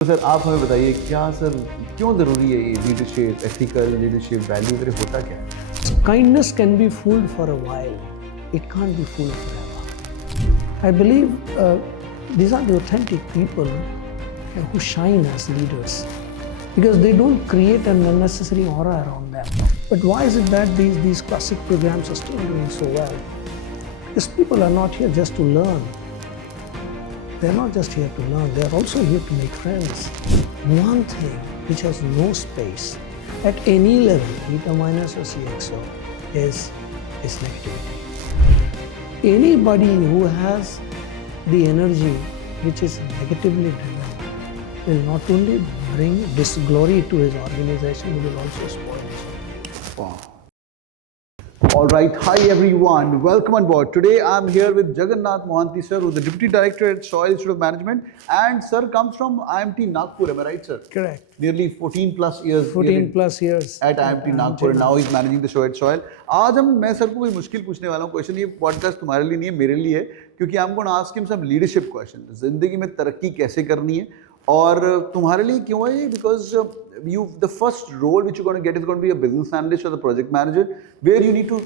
तो सर आप हमें बताइए क्या सर क्यों ज़रूरी है ये लीडरशिप, एथिकल लीडरशिप, वैल्यू वगैरह होता क्या है? Kindness can be fooled for a while. It can't be fooled forever. I believe these are the authentic people who shine as leaders because they don't create an unnecessary aura around them. But why is it that these classic programs are still doing so well? Because people are not here just to learn. They're not just here to learn, they're also here to make friends. One thing which has no space at any level, beta minus or CXO, is negativity. Anybody who has the energy which is negatively driven will not only bring disglory to his organization, he will also spoil it. Wow. All right, hi everyone, welcome on board. Today I'm here with Jagannath Mohanty sir, who's the Deputy Director at Soil Institute of Management, and sir comes from IMT Nagpur, am I right sir? Correct. Nearly 14 plus years. 14 plus years. At IMT Nagpur, now he's managing the show at Soil. आज मैं sir को कोई मुश्किल पूछने वाला हूँ question, ये podcast तुम्हारे लिए नहीं है, मेरे लिए है, क्योंकि I'm going to ask him some leadership question. जिंदगी में तरक्की कैसे करनी है और तुम्हारे लिए क्यों है ये? Because the first role which you're going to get is going to be a business analyst or the project manager, where you need to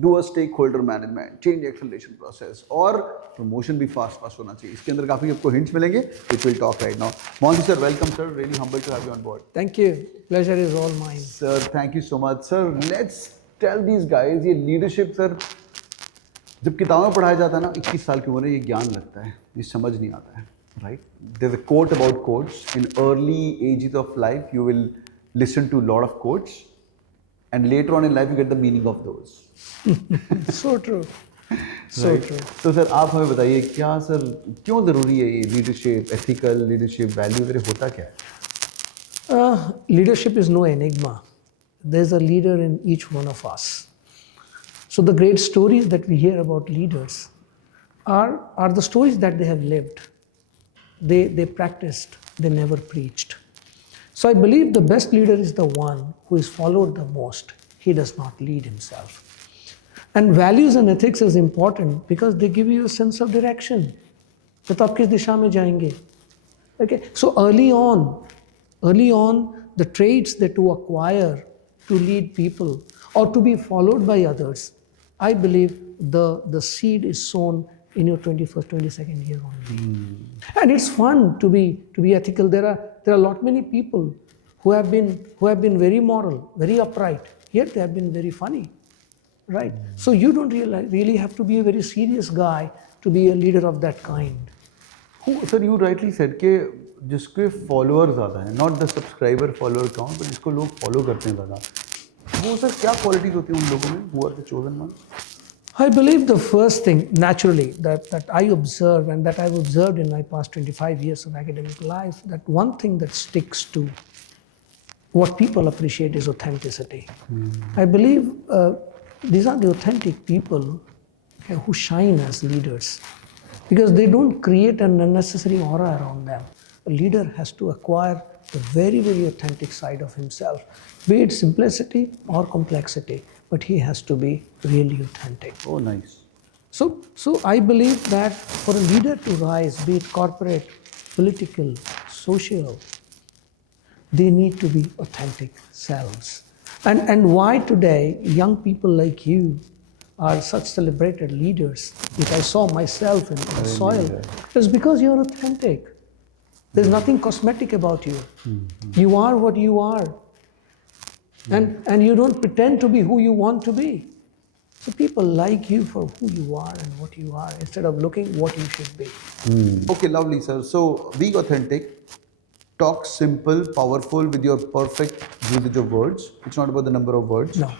do a stakeholder management, change acceleration process, और promotion भी fast होना चाहिए. इसके अंदर काफी आपको hints मिलेंगे, which we'll talk right now. Mohanty sir, welcome sir. Really humbled to have you on board. Thank you. Pleasure is all mine. Sir, thank you so much. Sir, let's tell these guys ये leadership sir जब किताबों में पढ़ाया जाता है ना 21 साल की उम्र में ये ज्ञान लगता है, ये समझ नहीं आता है. Right? There's a quote about quotes. In early ages of life, you will listen to a lot of quotes, and later on in life, you get the meaning of those. So true. So right? true. So sir, आप हमें बताइए क्या sir क्यों ज़रूरी है ये leadership, ethical leadership, value वगैरह होता क्या है? Leadership is no enigma. There's a leader in each one of us. So the great stories that we hear about leaders are the stories that they have lived. They practiced, they never preached. So I believe the best leader is the one who is followed the most. He does not lead himself. And values and ethics is important because they give you a sense of direction. तो आप किस दिशा में जाएंगे? Okay. So early on, the traits that you acquire to lead people or to be followed by others, I believe the seed is sown in your 21st, 22nd year only. And it's fun to be ethical. There are a lot many people who have been very moral, very upright, yet they have been very funny, right? So you don't really have to be a very serious guy to be a leader of that kind. Sir, you rightly said कि जिसके followers ज़्यादा हैं, not the subscriber follower count, but जिसको लोग follow करते हैं ज़्यादा, वो सर क्या qualities होती हैं उन लोगों में, who are the chosen ones? I believe the first thing, naturally, that I observe and that I've observed in my past 25 years of academic life, that one thing that sticks to what people appreciate is authenticity. I believe these are the authentic people who shine as leaders because they don't create an unnecessary aura around them. A leader has to acquire the very, very authentic side of himself, be it simplicity or complexity. But he has to be really authentic. Oh, nice. So I believe that for a leader to rise, be it corporate, political, social, they need to be authentic selves. And why today young people like you are such celebrated leaders, which I saw myself in Soil, is because you're authentic. There's nothing cosmetic about you. You are what you are. And you don't pretend to be who you want to be. So people like you for who you are and what you are instead of looking what you should be. Okay, lovely sir. So being authentic, talk simple, powerful with your perfect usage of words. It's not about the number of words. No.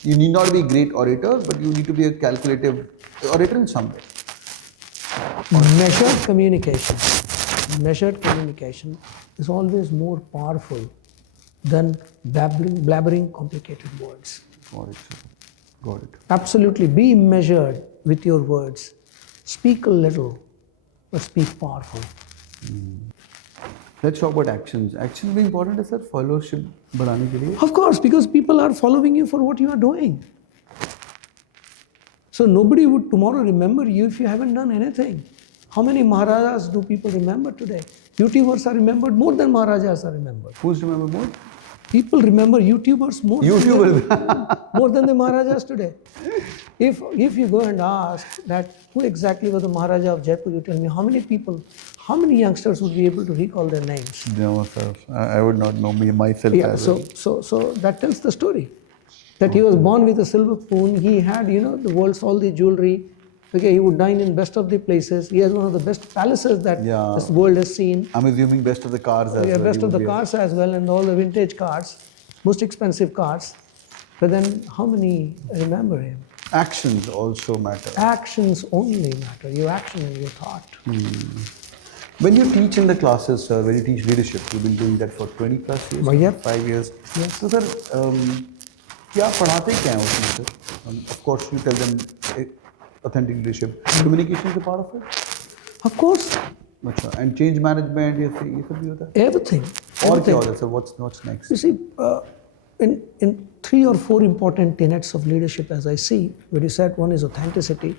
You need not be a great orator, but you need to be a calculative orator in some way. Measured communication. Measured communication is always more powerful than blabbering complicated words. Got it, sir. Got it. Absolutely. Be measured with your words. Speak a little, but speak powerful. Let's talk about actions. Actions being important is sir followership बढ़ाने के लिए. Of course, because people are following you for what you are doing. So nobody would tomorrow remember you if you haven't done anything. How many Maharajas do people remember today? YouTubers are remembered more than Maharajas are remembered. Who's remember more? People remember YouTubers more than the Maharajas today. If you go and ask that who exactly was the Maharaja of Jaipur, you tell me how many people, how many youngsters would be able to recall their names? No, sir. I would not know me myself. Yeah, so that tells the story. That he was born with a silver spoon. He had, the world's all the jewelry. Okay, he would dine in best of the places. He has one of the best palaces that this world has seen. I'm assuming best of the cars as well. Best of the cars as well, and all the vintage cars, most expensive cars. But then, how many remember him? Actions also matter. Actions only matter. Your action and your thought. When you teach in the classes, sir, when you teach leadership, you've been doing that for 20 plus years, Well, yep. 5 years. Yes. So, sir, क्या पढ़ाते क्या हैं उसमें, sir? Of course, you tell them authentic leadership. Communication is a part of it. Of course. अच्छा. And change management, ये सब भी होता है. Everything. और क्या होता है, sir? What's next? You see, in 3 or 4 important tenets of leadership, as I see, where you said one is authenticity.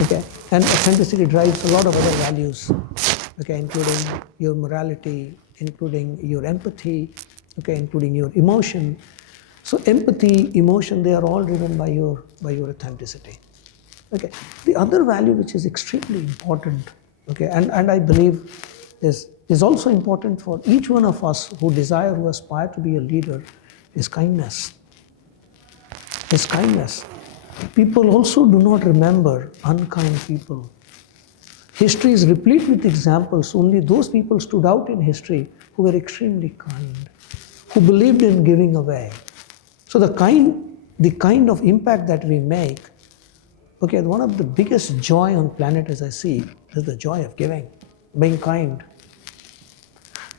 Okay, and authenticity drives a lot of other values. Okay, including your morality, including your empathy. Okay, including your emotion. So empathy, emotion, they are all driven by your authenticity. Okay. The other value which is extremely important, okay, and I believe is also important for each one of us who desire, who aspire to be a leader, is kindness. Is kindness. People also do not remember unkind people. History is replete with examples. Only those people stood out in history who were extremely kind, who believed in giving away. So the kind of impact that we make, okay, one of the biggest joy on planet as I see is the joy of giving, being kind.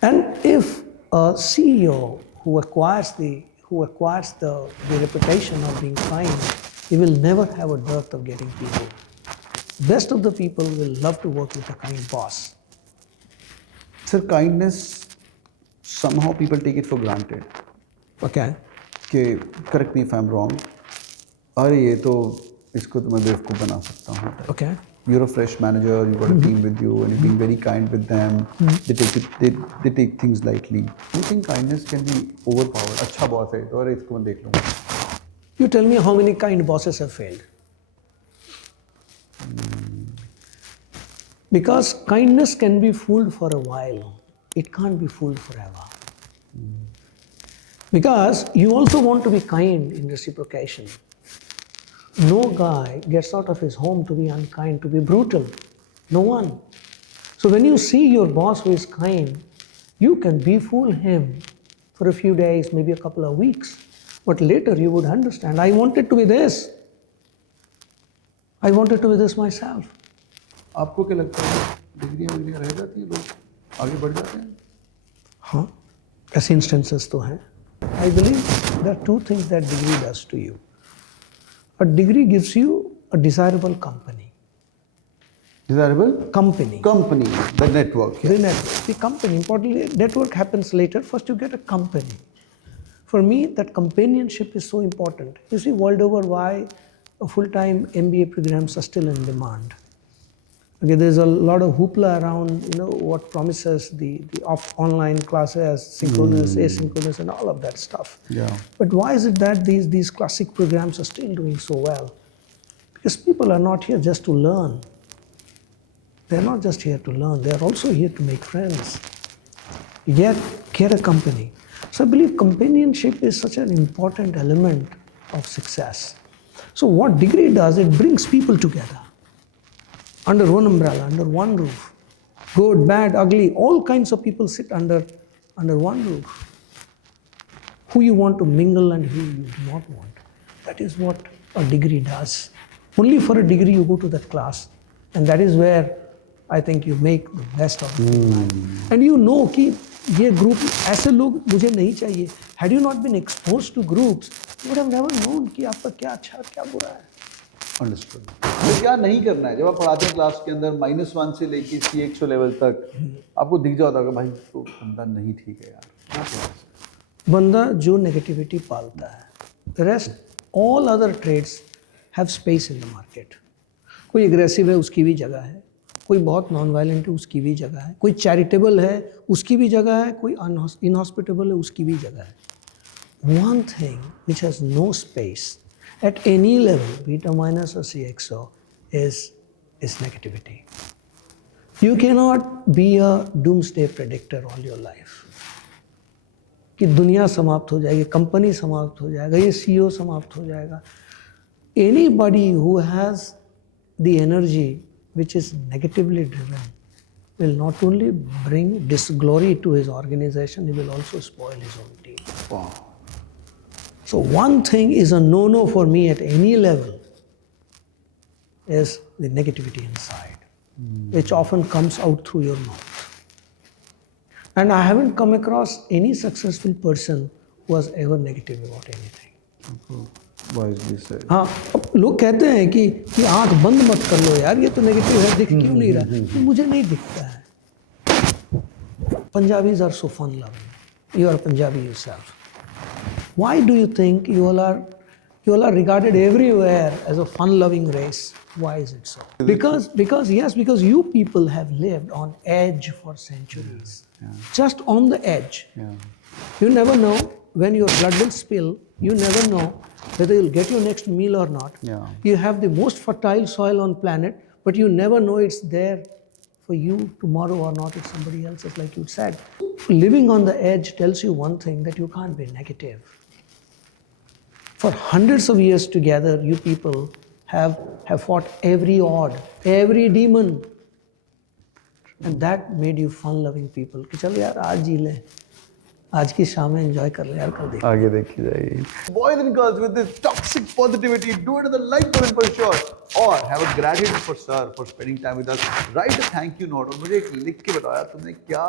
And if a CEO who acquires the reputation of being kind, he will never have a dearth of getting people. Best of the people will love to work with a kind boss. Sir, kindness, somehow people take it for granted. Okay. कि correct me if I'm wrong. अरे ये तो इसको तो मैं बेवकूफ़ बना सकता हूँ. Okay. You're a fresh manager, you've got a team with you, and you're being very kind with them. They take things lightly. Do you think kindness can be overpowered? अच्छा boss है तो अरे इसको मैं देख लूँगा. You tell me how many kind bosses have failed. Because kindness can be fooled for a while. It can't be fooled forever. Because you also want to be kind in reciprocation. No guy gets out of his home to be unkind, to be brutal. No one. So when you see your boss who is kind, you can befool him for a few days, maybe a couple of weeks. But later you would understand, I wanted to be this. I wanted to be this myself. आपको क्या लगता है डिग्रियाँ रह जाती हैं लोग आगे बढ़ जाते हैं? हाँ, ऐसे instances तो हैं. I believe there are 2 things that degree does to you. A degree gives you a desirable company. Desirable? Company. Company, the network. The network. The company, importantly, network happens later. First you get a company. For me, that companionship is so important. You see, world over, why full-time MBA programs are still in demand. Okay, there's a lot of hoopla around, what promises the online classes, synchronous, asynchronous, and all of that stuff. Yeah. But why is it that these classic programs are still doing so well? Because people are not here just to learn. They're not just here to learn. They're also here to make friends. Yet, get a company. So I believe companionship is such an important element of success. So what degree does, it brings people together. Under one umbrella, under one roof. Good, bad, ugly, all kinds of people sit under one roof. Who you want to mingle and who you do not want. That is what a degree does. Only for a degree you go to that class. And that is where I think you make the best of it. And you know कि ये group, ऐसे लोग मुझे नहीं चाहिए. Had you not been exposed to groups, you would have never known कि आपका क्या अच्छा और क्या बुरा है. अंडरस्टूड. तो क्या नहीं करना है जब आप पढ़ाते हैं क्लास के अंदर -1 से लेके C100 लेवल तक आपको दिख जाता होगा भाई तो बंदा नहीं ठीक है यार. बंदा जो नेगेटिविटी पालता है, the rest all other traits have space in the market. कोई एग्रेसिव है उसकी भी जगह है, कोई बहुत नॉन वायलेंट है उसकी भी जगह है, कोई चैरिटेबल है उसकी भी जगह है, कोई इनहॉस्पिटेबल है उसकी भी जगह है. One thing which has no space at any level, beta minus or CXO, is negativity. You cannot be a doomsday predictor all your life. कि दुनिया समाप्त हो जाएगी, कंपनी समाप्त हो जाएगा, ये CEO समाप्त हो जाएगा. Anybody who has the energy which is negatively driven will not only bring disglory to his organization, he will also spoil his own team. Wow. So one thing is a no-no for me at any level is the negativity inside, which often comes out through your mouth. And I haven't come across any successful person who was ever negative about anything. Wisely said. हाँ, अब लोग कहते हैं कि आंख बंद मत कर लो यार, ये तो नेगेटिव है, दिख क्यों नहीं रहा? तो मुझे नहीं दिखता है. Punjabis are so fun-loving. You are Punjabi yourself. Why do you think you all are regarded everywhere as a fun-loving race? Why is it so? Because you people have lived on edge for centuries. Yeah. Just on the edge. Yeah. You never know when your blood will spill. You never know whether you'll get your next meal or not. Yeah. You have the most fertile soil on planet, but you never know it's there for you tomorrow or not if somebody else is, like you said. Living on the edge tells you one thing, that you can't be negative. For hundreds of years together, you people have fought every odd, every demon. And that made you fun-loving people. कि चलो यार आज जी ले, आज की शाम में enjoy कर ले यार, कल देख. आगे देखी जाएगी. Boys and girls, with this toxic positivity, do it on the like button for sure. Or have a gratitude for sir for spending time with us. Write a thank you note और मुझे एक लिख के बताया तुमने क्या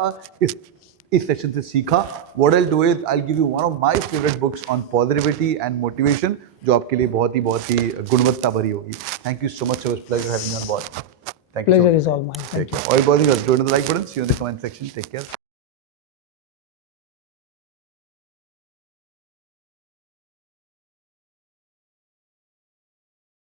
इस session से सीखा. What I'll do is I'll give you one of my favorite books on positivity and motivation जो आपके लिए बहुत ही गुणवत्ता भरी होगी. Thank you so much. It was a pleasure having you on board. Thank you. Pleasure is all mine. Thank you. All boys and girls, do it on the like button. See you in the comment section. Take care.